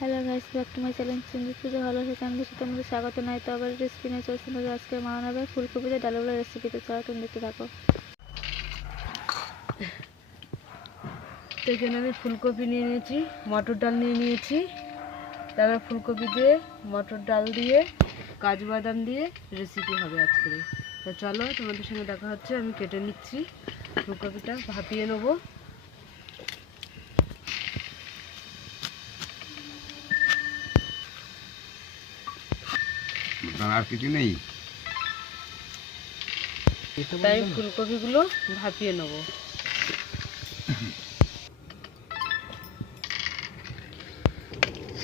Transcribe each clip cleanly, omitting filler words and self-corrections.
Hello guys, back to my channel চিন্তিত পুজো ভালো আছে চ্যানেলের সাথে আমাদের স্বাগত। নাই তো আবার রেসিপি নিয়ে চলছে না। আজকে মা বানাবে ফুলকপিতে ডালগুলো রেসিপিতে, চলো তুমি দেখতে থাকো। তো এখানে আমি ফুলকপি নিয়ে নিয়েছি, মটর ডাল নিয়ে নিয়েছি। তারপর ফুলকপি দিয়ে মটর ডাল দিয়ে কাজু বাদাম দিয়ে রেসিপি হবে আজকে। তো চলো তোমাদের সঙ্গে দেখা হচ্ছে। আমি কেটে নিচ্ছি, ফুলকপিটা ভাপিয়ে নেবো। আর কিছু নেই, তাই ফুলকপিগুলো ভাপিয়ে নেব।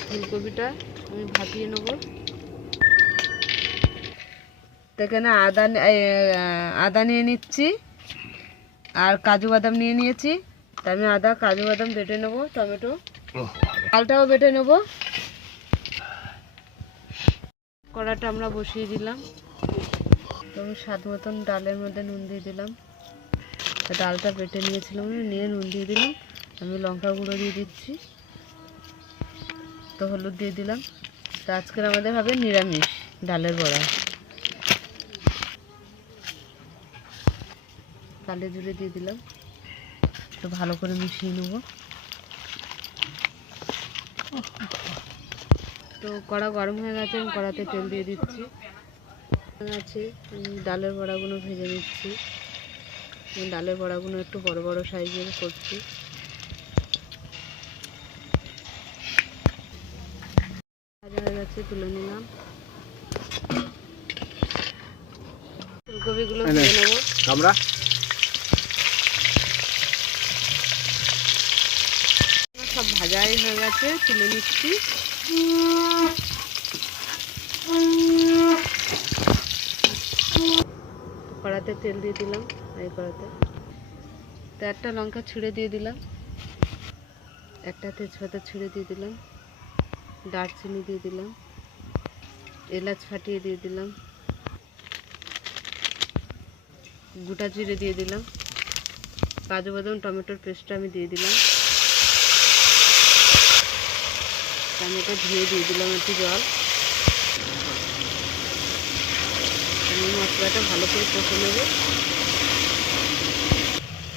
ফুলকপিটা আমি ভাপিয়ে নেব। এখানে আদা নিয়ে নিচ্ছি আর কাজু বাদাম নিয়ে নিয়েছি। তাই আমি আদা কাজু বাদাম বেটে নেব, টমেটো ডালটাও বেটে নেব। কড়াটা আমরা বসিয়ে দিলাম। তো আমি স্বাদ মতন ডালের মধ্যে নুন দিয়ে দিলাম। ডালটা বেটে নিয়েছিলাম, নিয়ে নুন দিয়ে দিলাম। আমি লঙ্কা গুঁড়ো দিয়ে দিচ্ছি, তো হলুদ দিয়ে দিলাম। তো আজকের আমাদের হবে নিরামিষ ডালের বড়া। কালো জিরে দিয়ে দিলাম, তো ভালো করে মিশিয়ে নেব। তো কড়া গরম হয়ে গেছে, আমি কড়াতে তেল দিয়ে দিচ্ছি। আছে ডালের বড়াগুলো ভেজে নিচ্ছি। ডালের বড়াগুলো একটু বড় বড় সাইজের করছি। ভাজা হয়ে গেছে, তুলে নিলাম। ফুলকপিগুলো ভেজে নেবো। সব ভাজাই হয়ে গেছে, তুলে নিচ্ছি। কড়াতে তেল দিয়ে দিলাম, এই কড়াতে তো একটা লঙ্কা ছিঁড়ে দিয়ে দিলাম, একটা তেজপাতা ছিঁড়ে দিয়ে দিলাম, দারচিনি দিয়ে দিলাম, এলাচ ফাটিয়ে দিয়ে দিলাম, গোটা জিরে দিয়ে দিলাম, কাজু বাদাম টমেটোর পেস্টটা আমি দিয়ে দিলাম। আমি এটা ধুয়ে দিয়ে দিলাম একটু জল। আমি মশলাটা ভালো করে কষে নেব।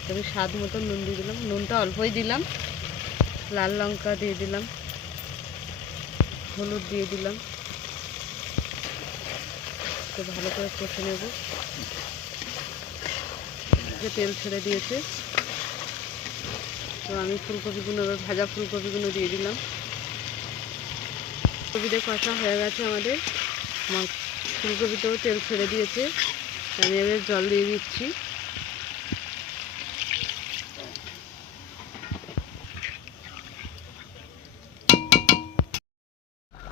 আমি স্বাদ মতো নুন দিয়ে দিলাম, নুনটা অল্পই দিলাম। লাল লঙ্কা দিয়ে দিলাম, হলুদ দিয়ে দিলাম, তো ভালো করে কষে নেব। যে তেল ছেড়ে দিয়েছে, তো আমি ফুলকপিগুলো ভাজা ফুলকপিগুলো দিয়ে দিলাম। ফুলকপিতে কষা হয়ে গেছে আমাদের, ফুলকপিতেও তেল ছেড়ে দিয়েছে। আমি এবার জল দিয়ে দিচ্ছি।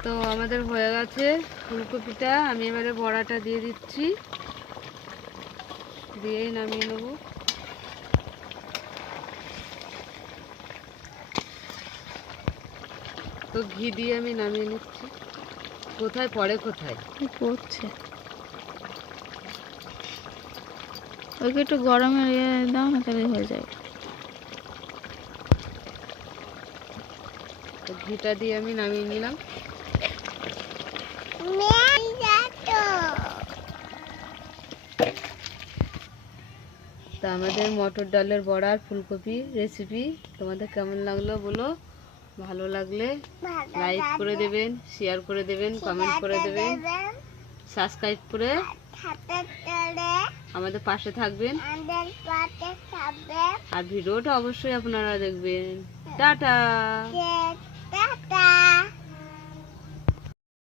তো আমাদের হয়ে গেছে ফুলকপিটা। আমি এবারে বড়াটা দিয়ে দিচ্ছি, দিয়েই নামিয়ে নেব। তো ঘি দিয়ে আমি নামিয়ে নিচ্ছি। কোথায় পড়ে কোথায় পড়ছে, ওইকে একটু গরমে দাও না, তাহলে হয়ে যাবে। তো ঘিটা দিয়ে আমি নামিয়ে নিলাম। তা আমাদের মটর ডালের বড়া আর ফুলকপি রেসিপি তোমাদের কেমন লাগলো বলো। ভালো লাগলে লাইক করে দেবেন, শেয়ার করে দেবেন, কমেন্ট করে দেবেন, সাবস্ক্রাইব করে আমাদের পাশে থাকবেন। আর ভিডিওটা অবশ্যই আপনারা দেখবেন। টাটা।